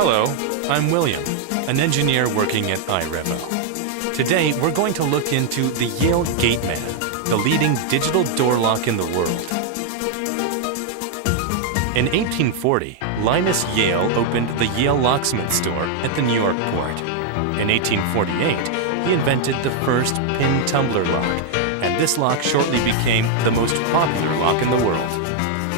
Hello, I'm William, an engineer working at iRevo. Today, we're going to look into the Yale Gateman, the leading digital door lock in the world. In 1840, Linus Yale opened the Yale locksmith store at the New York port. In 1848, he invented the first pin tumbler lock, and this lock shortly became the most popular lock in the world.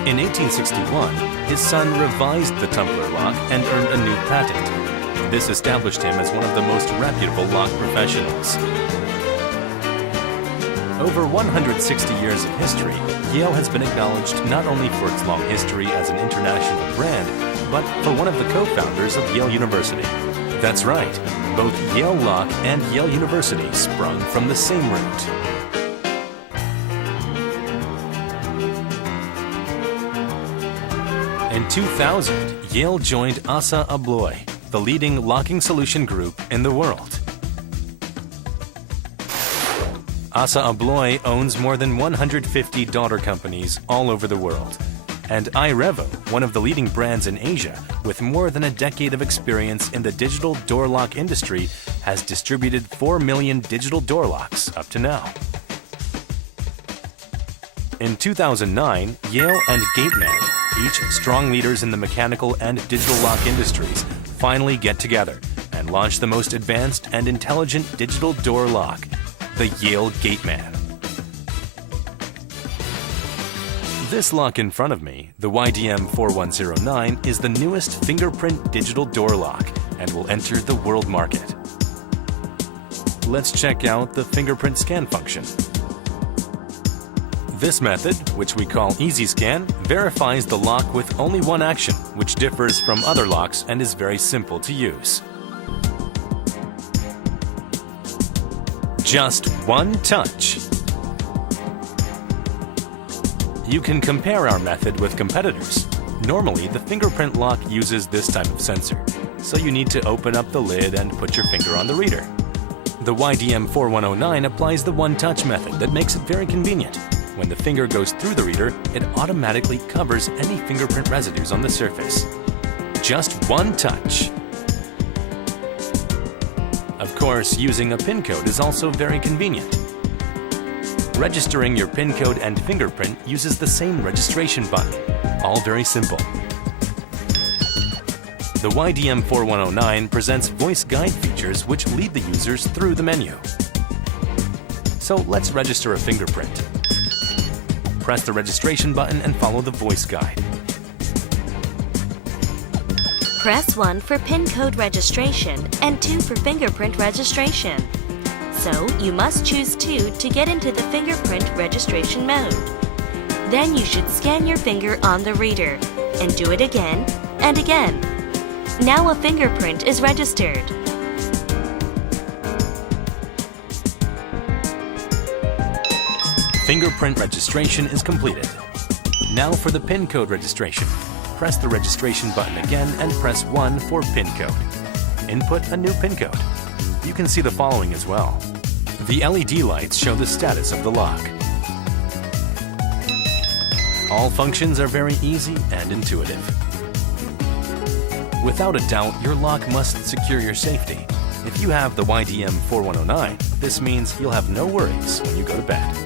In 1861, his son revised the tumbler lock and earned a new patent. This established him as one of the most reputable lock professionals. Over 160 years of history, Yale has been acknowledged not only for its long history as an international brand, but for one of the co-founders of Yale University. That's right, both Yale Lock and Yale University sprung from the same root. In 2000, Yale joined Assa Abloy, the leading locking solution group in the world. Assa Abloy owns more than 150 daughter companies all over the world. And iRevo, one of the leading brands in Asia, with more than a decade of experience in the digital door lock industry, has distributed 4 million digital door locks up to now. In 2009, Yale and Gateman, each strong leaders in the mechanical and digital lock industries, finally get together and launch the most advanced and intelligent digital door lock, the Yale Gateman. This lock in front of me, the YDM4109, is the newest fingerprint digital door lock and will enter the world market. Let's check out the fingerprint scan function. This method, which we call Easy Scan, verifies the lock with only one action, which differs from other locks and is very simple to use. Just one touch. You can compare our method with competitors. Normally, the fingerprint lock uses this type of sensor, so you need to open up the lid and put your finger on the reader. The YDM4109 applies the one-touch method that makes it very convenient. When the finger goes through the reader, it automatically covers any fingerprint residues on the surface. Just one touch. Of course, using a PIN code is also very convenient. Registering your PIN code and fingerprint uses the same registration button. All very simple. The YDM4109 presents voice guide features which lead the users through the menu. So let's register a fingerprint. Press the registration button and follow the voice guide. Press 1 for PIN code registration and 2 for fingerprint registration. So you must choose 2 to get into the fingerprint registration mode. Then you should scan your finger on the reader and do it again and again. Now a fingerprint is registered. Fingerprint registration is completed. Now for the PIN code registration. Press the registration button again and press 1 for PIN code. Input a new PIN code. You can see the following as well. The LED lights show the status of the lock. All functions are very easy and intuitive. Without a doubt, your lock must secure your safety. If you have the YDM4109, this means you'll have no worries when you go to bed.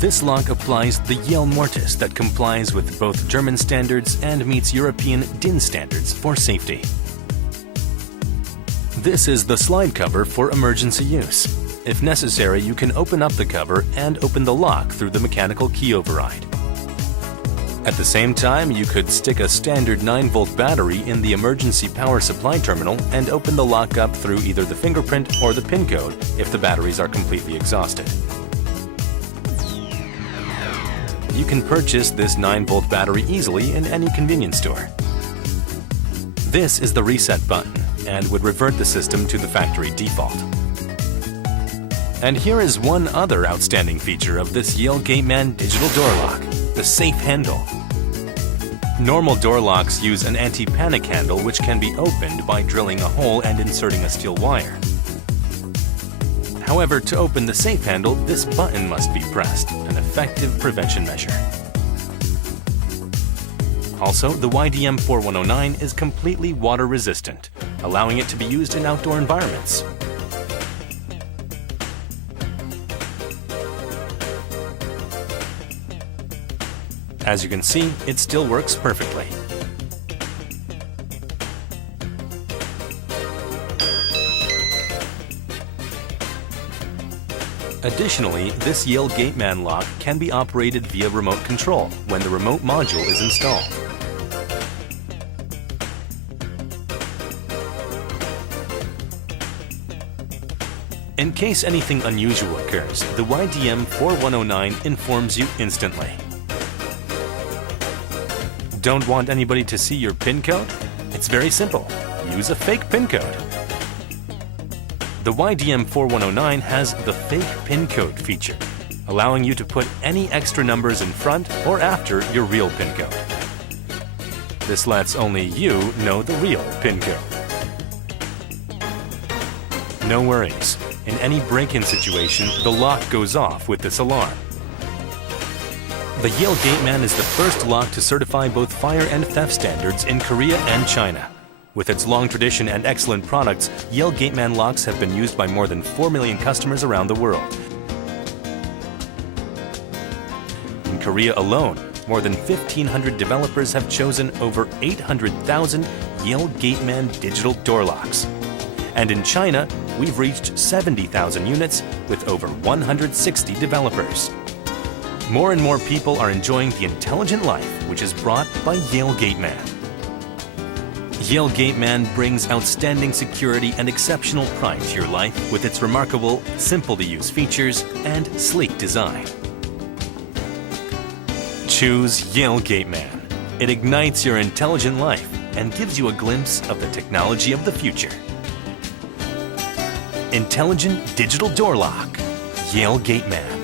This lock applies the Yale mortise that complies with both German standards and meets European DIN standards for safety. This is the slide cover for emergency use. If necessary, you can open up the cover and open the lock through the mechanical key override. At the same time, you could stick a standard 9-volt battery in the emergency power supply terminal and open the lock up through either the fingerprint or the PIN code if the batteries are completely exhausted. You can purchase this 9-volt battery easily in any convenience store. This is the reset button and would revert the system to the factory default. And here is one other outstanding feature of this Yale Gateman digital door lock, the safe handle. Normal door locks use an anti-panic handle which can be opened by drilling a hole and inserting a steel wire. However, to open the safe handle, this button must be pressed, an effective prevention measure. Also, the YDM4109 is completely water resistant, allowing it to be used in outdoor environments. As you can see, it still works perfectly. Additionally, this Yale Gateman lock can be operated via remote control when the remote module is installed. In case anything unusual occurs, the YDM4109 informs you instantly. Don't want anybody to see your PIN code? It's very simple. Use a fake PIN code. The YDM4109 has the fake PIN code feature, allowing you to put any extra numbers in front or after your real PIN code. This lets only you know the real PIN code. No worries. In any break-in situation, the lock goes off with this alarm. The Yale Gateman is the first lock to certify both fire and theft standards in Korea and China. With its long tradition and excellent products, Yale Gateman locks have been used by more than 4 million customers around the world. In Korea alone, more than 1,500 developers have chosen over 800,000 Yale Gateman digital door locks. And in China, we've reached 70,000 units with over 160 developers. More and more people are enjoying the intelligent life which is brought by Yale Gateman. Yale Gateman brings outstanding security and exceptional pride to your life with its remarkable, simple-to-use features and sleek design. Choose Yale Gateman. It ignites your intelligent life and gives you a glimpse of the technology of the future. Intelligent digital door lock, Yale Gateman.